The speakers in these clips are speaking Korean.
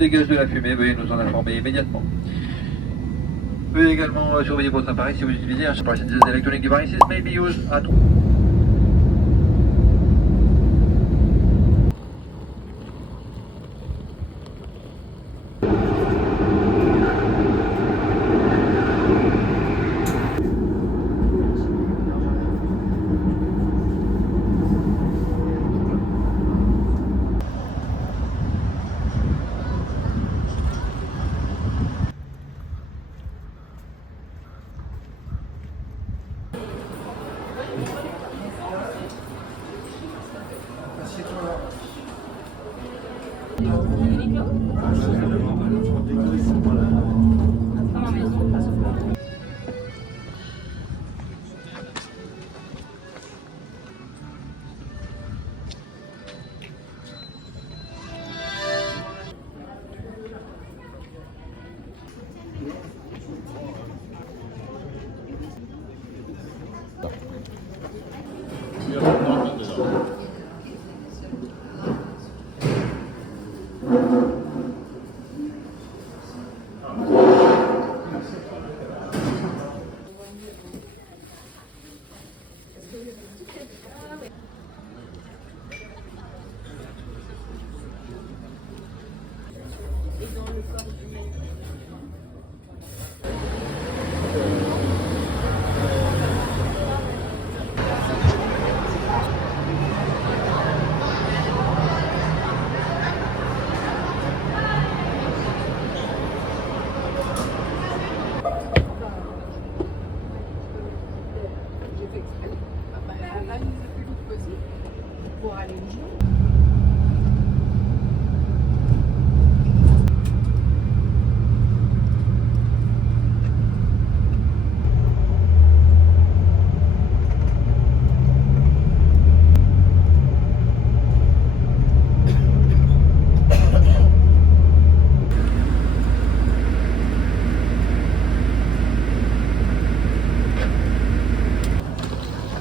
dégage de la fumée, veuillez nous en informer immédiatement. Veuillez également surveiller votre appareil si vous utilisez un smart. These electronic devices may be used at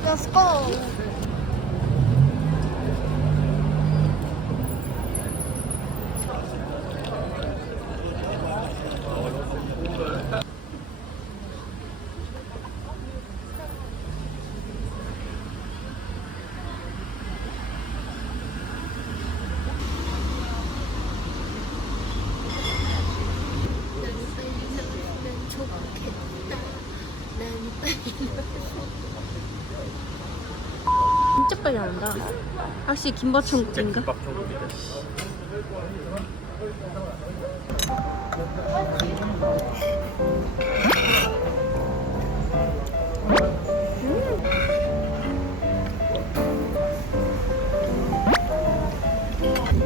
Let's go. 진짜 빨리 나온다. 확실히 김밥천국인가?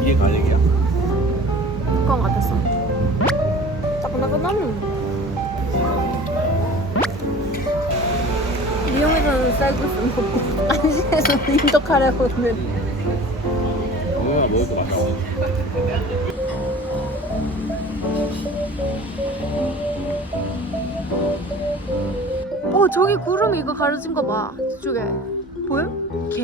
이게 가격이야? 그건 같았어. 따끈따끈하면 미용에서는 쌀국수 먹고 안시에서는 인도카레거든. 누나 먹을 것 같아. 저기 구름 이거 가려진 거 봐. 저쪽에 보여? 개.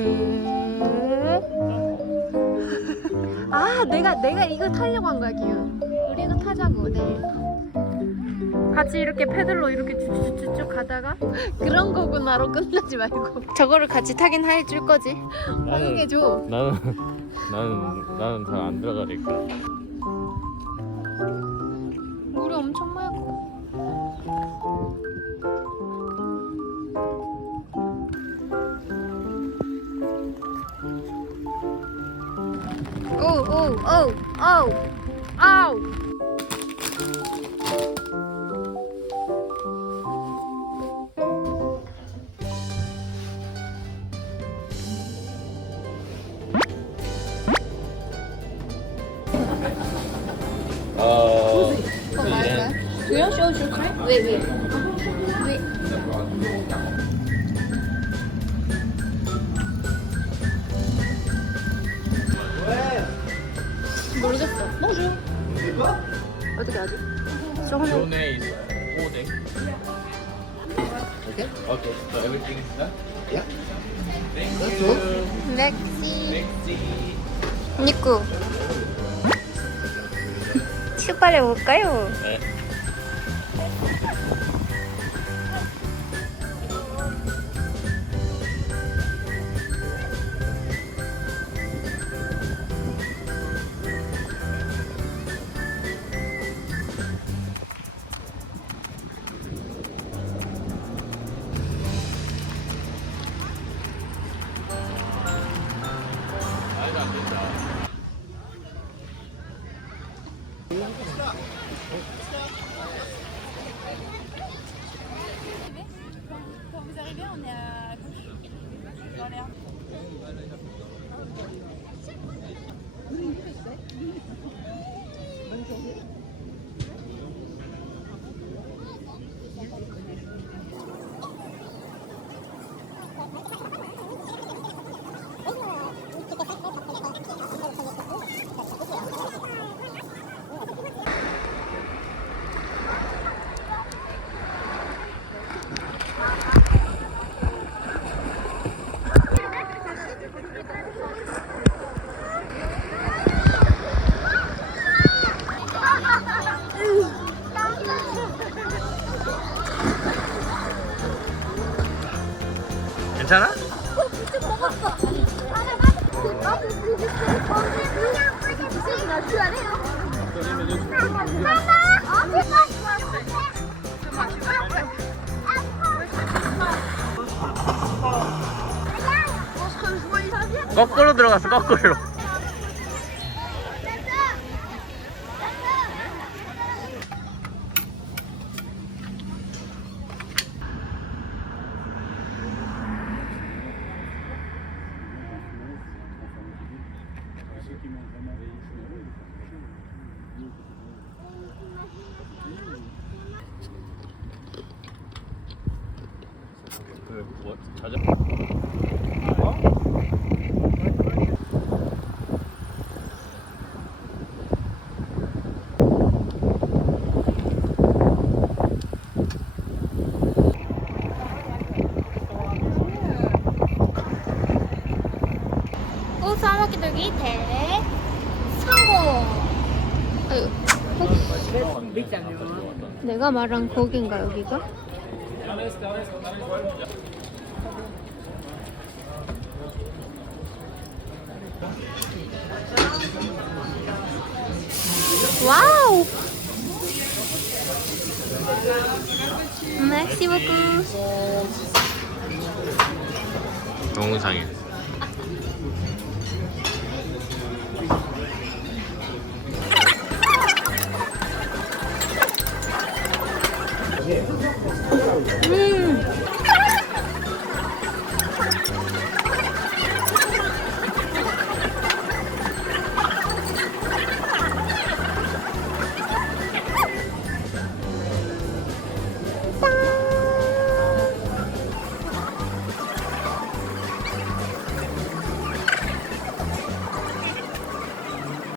아 내가 이거 타려고 한 거야 기훈. 우리 이거 타자고 내일. 같이 이렇게 패들로 이렇게 쭉쭉쭉쭉 가다가 그런 거구나로 끝나지 말고 저거를 같이 타긴 해줄 거지. 허용해줘. 나는 잘 안 들어가니까. 물이 엄청 맑고. 오오오오오오. Tu veux chaud, je crois? Oui, oui. Oui. 모르겠어. Bonjour. 어떻게 하지? 저거는 Journée is 4 days. Okay. Okay, so everything is done. Yeah. Thank That's you. all. 렉시 Next. 니꾸 쑥쑥 빨려볼까요? 네. 괜찮아? 거꾸로 들어갔어, 거꾸로. 뭐 자전 싸먹기 돌기 대성공! 아유, 내가 말한 거긴가 여기가? 와우! Merci beaucoup. 너무 상해.